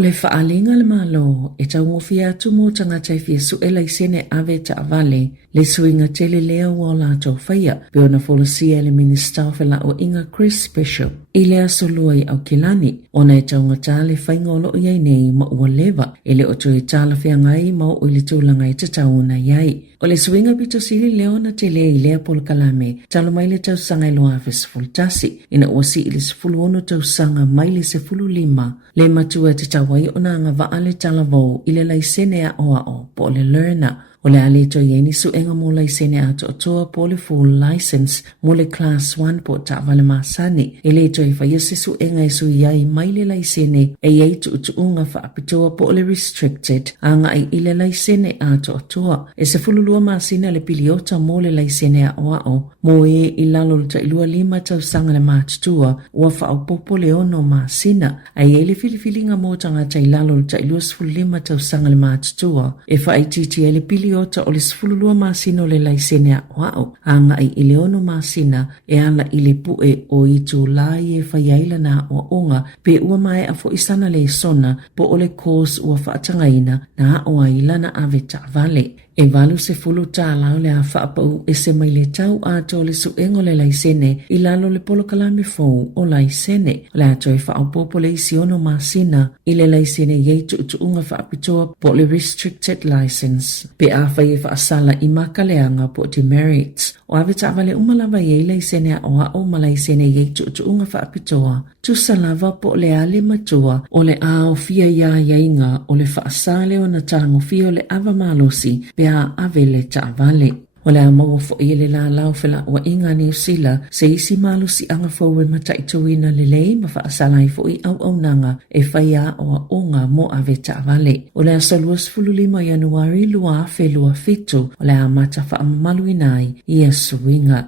le faalinga le malo e taungofia tumo tangata i fia suela i sene ave ta avale le suinga tele lea ua la tau faya pe ona folosia le ministaufela o inga Chris Bishop i lea solua i au kilani ona e taungata le faingolo i nei ma ua leva ele o tui tala fia ngai ma o ili tūlanga i tatauna iai. O le suinga pito sili leona te lea i lea pol kalame talo mai le tau sanga i loa fe sefultasi ina uasi ili sefulu ono tau sanga mai le sefulu lima le matua te tawai ona anga vaale talavou i le laisene a oa o po le learner. O le alito ieni suenga mo laisene a toa po le full license mo le class 1 po ta vale masani. E le to i fayase suenga isu iai mai le laisene e iei tuunga fa apitoa po le restricted anga i ile laisene a toa. E se fululua masina le piliota mo le laisene a oa o mo e ilalo le ta ilua lima tau sanga le matutua ua fa au popo le ono masina. A iei le filifilinga mo tanga ta ilalo le ta ilua sifulu lima tau sanga le matutua. E fa aititi e le piliota o le sifululua masina o le laisene a oao anga i ileono masina e ana i le pue o i tu lai e whaiaila na o onga pe ua mai a fo isana le sona po o le kos ua whaatangaina na o ailana ave ta vale. E valu se fulu tālau le a whaapau e se mai le tau ato le suengo le laisene i lalo le polo kalame fau o laisene. Le ato e whaapopo le isiono masina i le laisene ieitu utuunga whaapitoa po le restricted license. Pe a whai e whaasala i makaleanga po demerits. O ave ta'avale umalava iei laisene a oa o malaisene ieitu utuunga whaapitoa. Tu salava po le ale matua o le a o fia ia iainga o le whaasale o na tango fia le ava malosi pe a ave le ta'avale. O le amaua fo i le la lau fela ua inga New Zealand se isi malu si anga fau e mataituina le lei ma whaasalai fo i au nanga e whaia o onga mo ave ta'avale. O le asalua 15 Januari lua fe lua fitu o le amata wha amalu inai i a suinga.